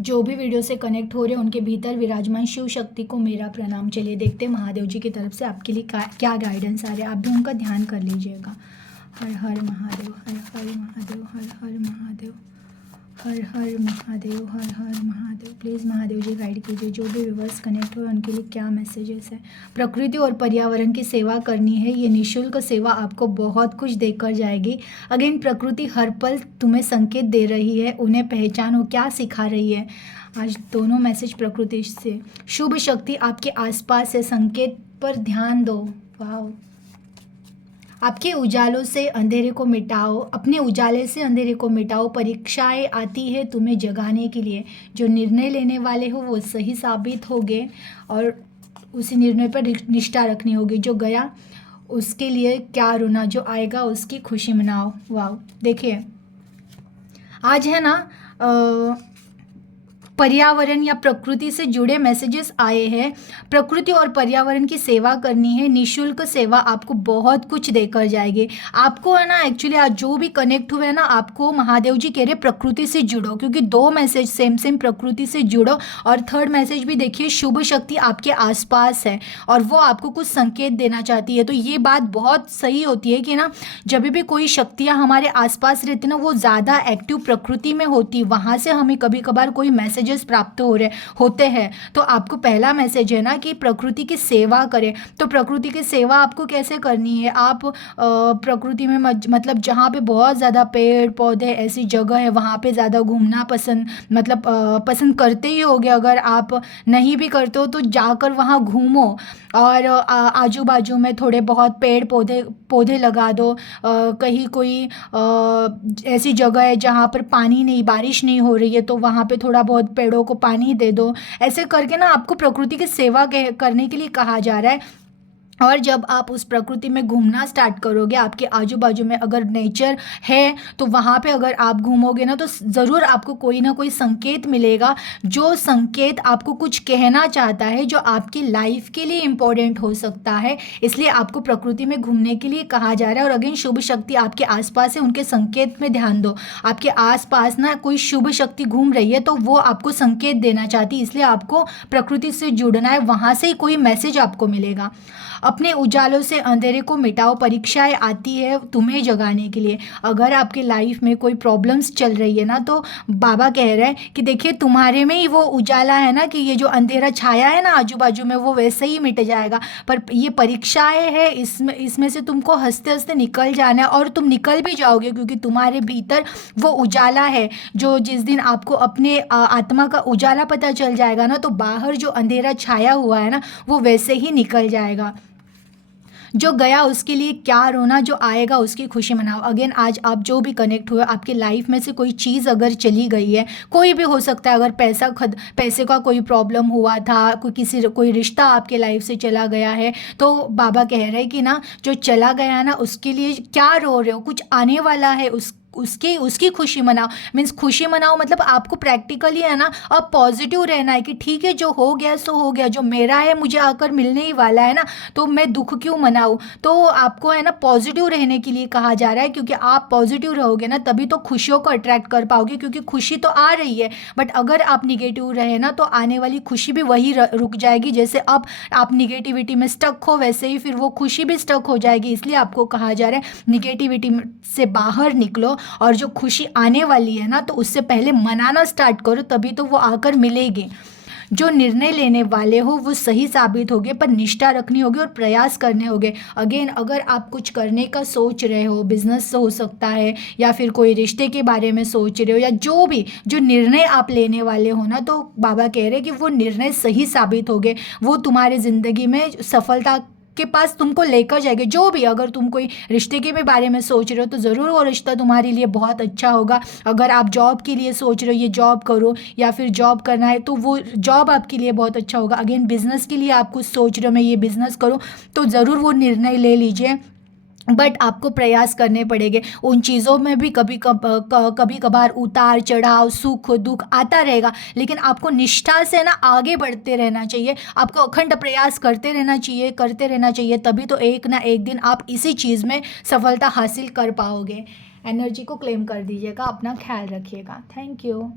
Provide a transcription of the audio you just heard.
जो भी वीडियो से कनेक्ट हो रहे हैं उनके भीतर विराजमान शिव शक्ति को मेरा प्रणाम। चलिए देखते हैं महादेव जी की तरफ से आपके लिए क्या गाइडेंस आ रहे हैं। आप भी उनका ध्यान कर लीजिएगा। हर हर महादेव, हर हर महादेव, हर हर महादेव, हर हर महादेव, हर हर महादेव। प्लीज़ महादेव जी गाइड कीजिए जो भी व्यूवर्स कनेक्ट हुए उनके लिए क्या मैसेजेस है। प्रकृति और पर्यावरण की सेवा करनी है, ये निःशुल्क सेवा आपको बहुत कुछ देकर जाएगी। अगेन प्रकृति हर पल तुम्हें संकेत दे रही है, उन्हें पहचानो क्या सिखा रही है। आज दोनों मैसेज प्रकृति से। शुभ शक्ति आपके आसपास है, संकेत पर ध्यान दो। वाह। आपके उजालों से अंधेरे को मिटाओ, अपने उजाले से अंधेरे को मिटाओ। परीक्षाएं आती है तुम्हें जगाने के लिए। जो निर्णय लेने वाले हो वो सही साबित होंगे और उसी निर्णय पर निष्ठा रखनी होगी। जो गया उसके लिए क्या रोना, जो आएगा उसकी खुशी मनाओ। वाह। देखिए आज है ना पर्यावरण या प्रकृति से जुड़े मैसेजेस आए हैं। प्रकृति और पर्यावरण की सेवा करनी है, निःशुल्क सेवा आपको बहुत कुछ देकर जाएगी। आपको है ना एक्चुअली आज जो भी कनेक्ट हुए हैं ना, आपको महादेव जी कह रहे प्रकृति से जुड़ो, क्योंकि दो मैसेज सेम प्रकृति से जुड़ो। और थर्ड मैसेज भी देखिए, शुभ शक्ति आपके आसपास है और वो आपको कुछ संकेत देना चाहती है। तो ये बात बहुत सही होती है कि ना जब भी कोई शक्तियाँ हमारे आसपास रहती है ना, वो ज़्यादा एक्टिव प्रकृति में होती, वहाँ से हमें कभी कभार कोई मैसेज प्राप्त होते हैं। तो आपको पहला मैसेज है ना कि प्रकृति की सेवा करें। तो प्रकृति की सेवा आपको कैसे करनी है। आप प्रकृति में मतलब जहाँ पे बहुत ज़्यादा पेड़ पौधे ऐसी जगह है वहाँ पे ज़्यादा घूमना पसंद करते ही होगे। अगर आप नहीं भी करते हो तो जाकर वहाँ घूमो और आजू बाजू में थोड़े बहुत पेड़ पौधे लगा दो। कहीं कोई ऐसी जगह है जहाँ पर पानी नहीं, बारिश नहीं हो रही है, तो वहाँ पे थोड़ा बहुत पेड़ों को पानी दे दो। ऐसे करके ना आपको प्रकृति की सेवा करने के लिए कहा जा रहा है। और जब आप उस प्रकृति में घूमना स्टार्ट करोगे, आपके आजू बाजू में अगर नेचर है तो वहाँ पे अगर आप घूमोगे ना तो ज़रूर आपको कोई ना कोई संकेत मिलेगा, जो संकेत आपको कुछ कहना चाहता है, जो आपकी लाइफ के लिए इम्पोर्टेंट हो सकता है। इसलिए आपको प्रकृति में घूमने के लिए कहा जा रहा है। और अगेन शुभ शक्ति आपके आसपास है, उनके संकेत में ध्यान दो। आपके आसपास ना कोई शुभ शक्ति घूम रही है तो वो आपको संकेत देना चाहती है, इसलिए आपको प्रकृति से जुड़ना है, वहाँ से ही कोई मैसेज आपको मिलेगा। अपने उजालों से अंधेरे को मिटाओ, परीक्षाएं आती है तुम्हें जगाने के लिए। अगर आपके लाइफ में कोई प्रॉब्लम्स चल रही है ना, तो बाबा कह रहे हैं कि देखिए तुम्हारे में ही वो उजाला है ना, कि ये जो अंधेरा छाया है ना आजू बाजू में वो वैसे ही मिट जाएगा। पर ये परीक्षाएं है, इसमें से तुमको हंसते हंसते निकल जाना है और तुम निकल भी जाओगे, क्योंकि तुम्हारे भीतर वो उजाला है। जो जिस दिन आपको अपने आत्मा का उजाला पता चल जाएगा ना, तो बाहर जो अंधेरा छाया हुआ है ना वो वैसे ही निकल जाएगा। जो गया उसके लिए क्या रोना, जो आएगा उसकी खुशी मनाओ। अगेन आज आप जो भी कनेक्ट हुए, आपके लाइफ में से कोई चीज़ अगर चली गई है, कोई भी हो सकता है, अगर पैसे का कोई प्रॉब्लम हुआ था, कोई रिश्ता आपके लाइफ से चला गया है, तो बाबा कह रहे हैं कि ना जो चला गया है ना उसके लिए क्या रो रहे हो, कुछ आने वाला है उसकी खुशी मनाओ। मीन्स खुशी मनाओ मतलब आपको प्रैक्टिकली है ना अब पॉजिटिव रहना है कि ठीक है जो हो गया सो हो गया, जो मेरा है मुझे आकर मिलने ही वाला है ना, तो मैं दुख क्यों मनाऊं। तो आपको है ना पॉजिटिव रहने के लिए कहा जा रहा है, क्योंकि आप पॉजिटिव रहोगे ना तभी तो खुशियों को अट्रैक्ट कर पाओगे, क्योंकि खुशी तो आ रही है। बट अगर आप निगेटिव रहे ना तो आने वाली खुशी भी वही रुक जाएगी। जैसे अब आप निगेटिविटी में स्टक हो, वैसे ही फिर वो खुशी भी स्टक हो जाएगी। इसलिए आपको कहा जा रहा है निगेटिविटी से बाहर निकलो और जो खुशी आने वाली है ना तो उससे पहले मनाना स्टार्ट करो, तभी तो वो आकर मिलेगी। जो निर्णय लेने वाले हो वो सही साबित होगे, पर निष्ठा रखनी होगी और प्रयास करने होंगे। अगेन अगर आप कुछ करने का सोच रहे हो, बिजनेस हो सकता है या फिर कोई रिश्ते के बारे में सोच रहे हो, या जो निर्णय आप लेने वाले हो ना, तो बाबा कह रहे हैं कि वो निर्णय सही साबित होंगे, वो तुम्हारी ज़िंदगी में सफलता के पास तुमको लेकर जाएंगे। जो भी, अगर तुम कोई रिश्ते के भी बारे में सोच रहे हो तो ज़रूर वो रिश्ता तुम्हारे लिए बहुत अच्छा होगा। अगर आप जॉब के लिए सोच रहे हो ये जॉब करो, या फिर जॉब करना है तो वो जॉब आपके लिए बहुत अच्छा होगा। अगेन बिजनेस के लिए आप कुछ सोच रहे हो मैं ये बिज़नेस करूँ, तो ज़रूर वो निर्णय ले लीजिए। बट आपको प्रयास करने पड़ेंगे। उन चीज़ों में भी कभी कभार उतार चढ़ाव, सुख दुख आता रहेगा, लेकिन आपको निष्ठा से ना आगे बढ़ते रहना चाहिए। आपको अखंड प्रयास करते रहना चाहिए, तभी तो एक ना एक दिन आप इसी चीज़ में सफलता हासिल कर पाओगे। एनर्जी को क्लेम कर दीजिएगा, अपना ख्याल रखिएगा। Thank you.